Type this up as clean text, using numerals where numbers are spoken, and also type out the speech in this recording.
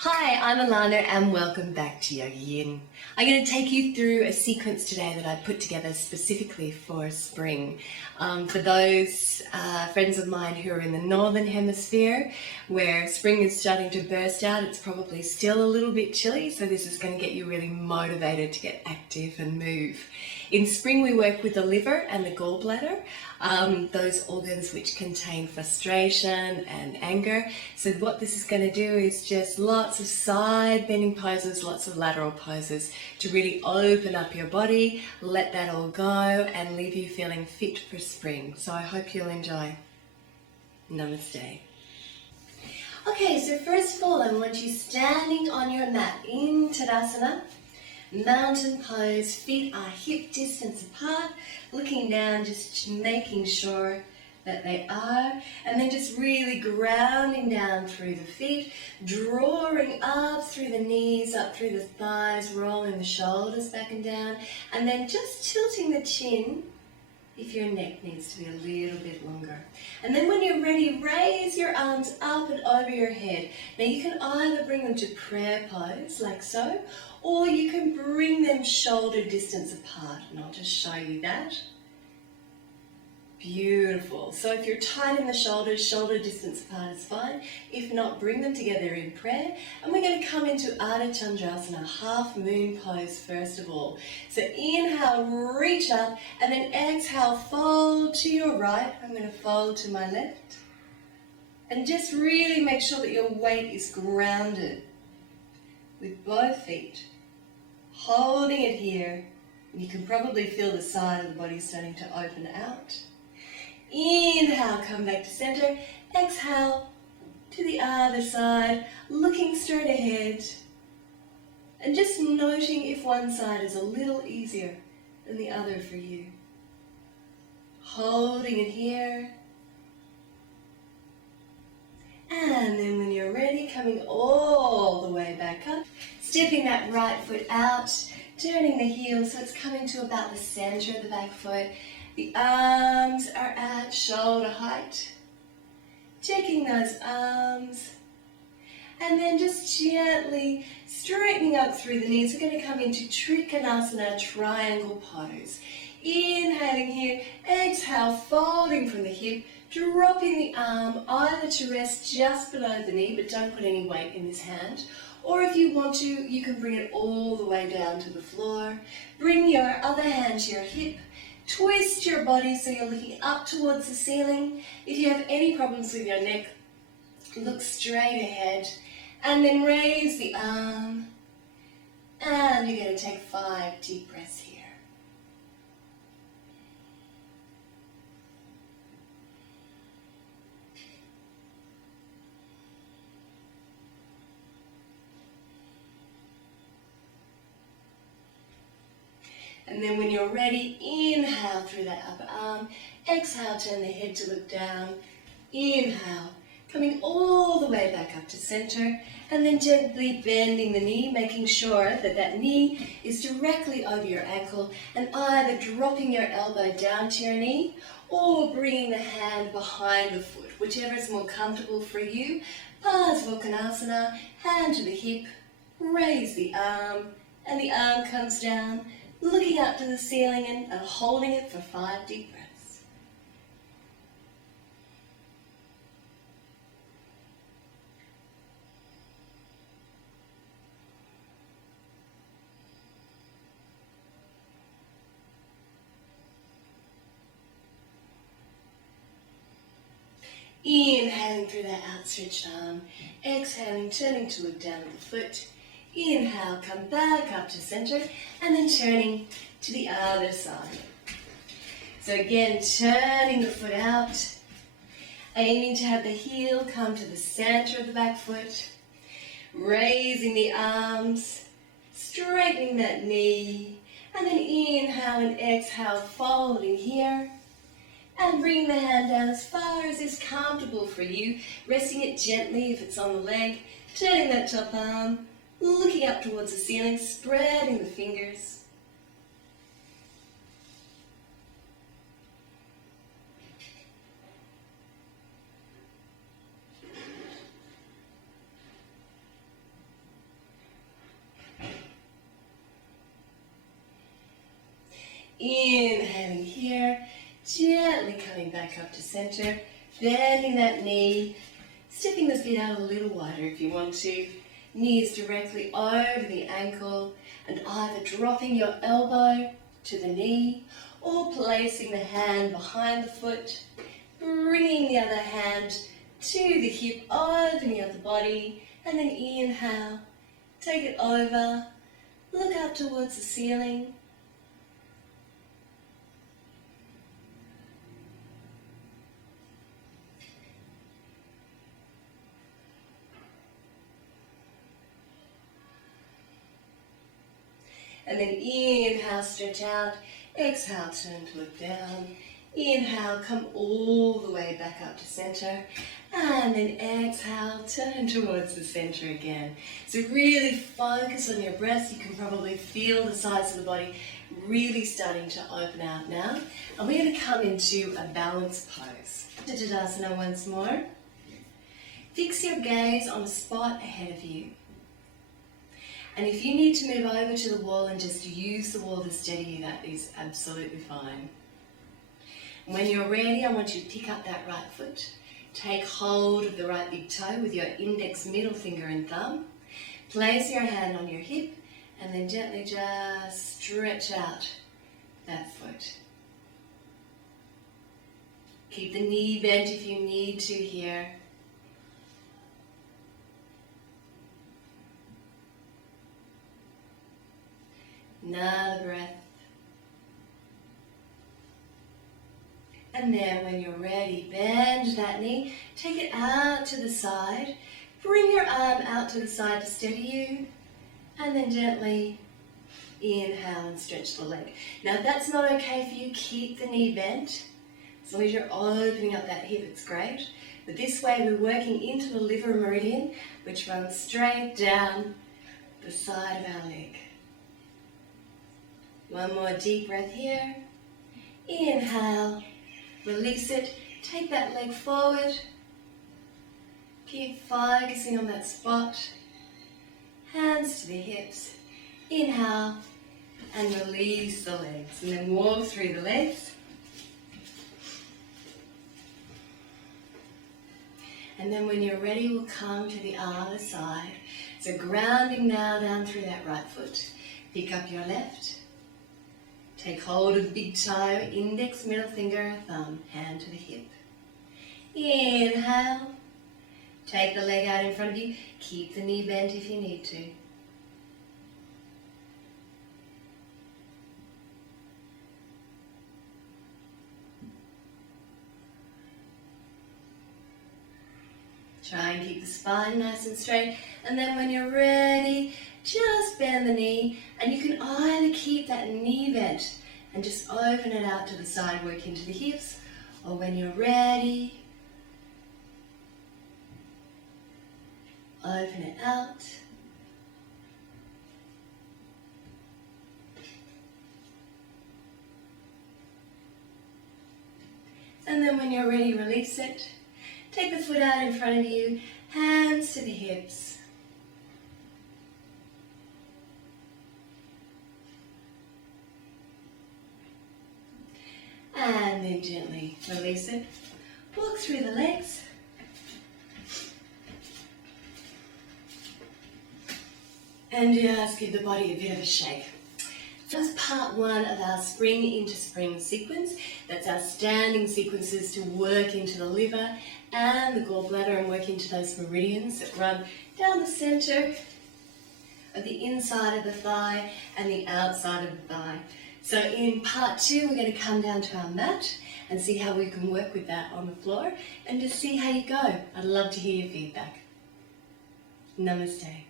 Hi, I'm Alana and welcome back to YogaYin. I'm going to take you through a sequence today that I put together specifically for spring. For those friends of mine who are in the northern hemisphere where spring is starting to burst out, it's probably still a little bit chilly, so this is going to get you really motivated to get active and move. In spring we work with the liver and the gallbladder, those organs which contain frustration and anger. So what this is going to do is just lots of side bending poses, lots of lateral poses to really open up your body, let that all go and leave you feeling fit for spring. So I hope you'll enjoy. Namaste. Okay, so first of all I want you standing on your mat in Tadasana. Mountain pose, feet are hip distance apart, looking down, just making sure that they are, and then just really grounding down through the feet, drawing up through the knees, up through the thighs, rolling the shoulders back and down, and then just tilting the chin if your neck needs to be a little bit longer. And then when you're ready, raise your arms up and over your head. Now you can either bring them to prayer pose, like so, or you can bring them shoulder distance apart, and I'll just show you that. Beautiful. So if you're tight in the shoulders, shoulder distance apart is fine. If not, bring them together in prayer. And we're going to come into Ardha Chandrasana, half moon pose first of all. So inhale, reach up, and then exhale, fold to your right. I'm going to fold to my left. And just really make sure that your weight is grounded with both feet. Holding it here. You can probably feel the side of the body starting to open out. Inhale, come back to center. Exhale to the other side, looking straight ahead. And just noting if one side is a little easier than the other for you. Holding it here. And then when you're ready, coming all the way back up, stepping that right foot out, turning the heel so it's coming to about the center of the back foot. The arms are at shoulder height. Taking those arms. And then just gently straightening up through the knees. We're going to come into Trikonasana, triangle pose. Inhaling here, exhale, folding from the hip, dropping the arm either to rest just below the knee, but don't put any weight in this hand. Or if you want to, you can bring it all the way down to the floor. Bring your other hand to your hip. Twist your body so you're looking up towards the ceiling. If you have any problems with your neck, look straight ahead. And then raise the arm. And you're going to take 5 deep breaths here. And then when you're ready, inhale through that upper arm. Exhale, turn the head to look down. Inhale, coming all the way back up to center. And then gently bending the knee, making sure that that knee is directly over your ankle. And either dropping your elbow down to your knee or bringing the hand behind the foot, whichever is more comfortable for you. Parsvakonasana, hand to the hip, raise the arm, and the arm comes down. Looking up to the ceiling and holding it for 5 deep breaths. Inhaling through that outstretched arm. Exhaling, turning to look down at the foot. Inhale, come back up to center, and then turning to the other side. So again, turning the foot out, aiming to have the heel come to the center of the back foot, raising the arms, straightening that knee, and then inhale and exhale, folding here, and bring the hand down as far as is comfortable for you, resting it gently if it's on the leg, turning that top arm, looking up towards the ceiling, spreading the fingers. Inhaling here, gently coming back up to center, bending that knee, stepping the feet out a little wider if you want to. Knees directly over the ankle, and either dropping your elbow to the knee or placing the hand behind the foot, bringing the other hand to the hip, opening up the body, and then inhale, take it over, look up towards the ceiling. And then inhale, stretch out. Exhale, turn to look down. Inhale, come all the way back up to center. And then exhale, turn towards the center again. So really focus on your breath. You can probably feel the sides of the body really starting to open out now. And we're going to come into a balanced pose. Tadasana once more. Fix your gaze on a spot ahead of you. And if you need to move over to the wall and just use the wall to steady you, that is absolutely fine. When you're ready, I want you to pick up that right foot. Take hold of the right big toe with your index, middle finger and thumb. Place your hand on your hip and then gently just stretch out that foot. Keep the knee bent if you need to here. Another breath. And then when you're ready, bend that knee, take it out to the side, bring your arm out to the side to steady you, and then gently inhale and stretch the leg. Now if that's not okay for you, keep the knee bent. As long as you're opening up that hip, it's great. But this way we're working into the liver meridian, which runs straight down the side of our leg. One more deep breath here. Inhale, release it, take that leg forward. Keep focusing on that spot. Hands to the hips. Inhale and release the legs. And then walk through the legs. And then when you're ready, we'll come to the other side. So grounding now down through that right foot. Pick up your left. Take hold of the big toe, index, middle finger, thumb, hand to the hip. Inhale. Take the leg out in front of you. Keep the knee bent if you need to. Try and keep the spine nice and straight. And then when you're ready, just bend the knee. And you can either keep that knee bent and just open it out to the side, work into the hips. Or when you're ready, open it out. And then when you're ready, release it. Take the foot out in front of you, hands to the hips. And then gently release it. Walk through the legs. And just give the body a bit of a shake. That's part one of our spring into spring sequence. That's our standing sequences to work into the liver and the gallbladder and work into those meridians that run down the center of the inside of the thigh and the outside of the thigh. So in part two, we're going to come down to our mat and see how we can work with that on the floor and just see how you go. I'd love to hear your feedback. Namaste.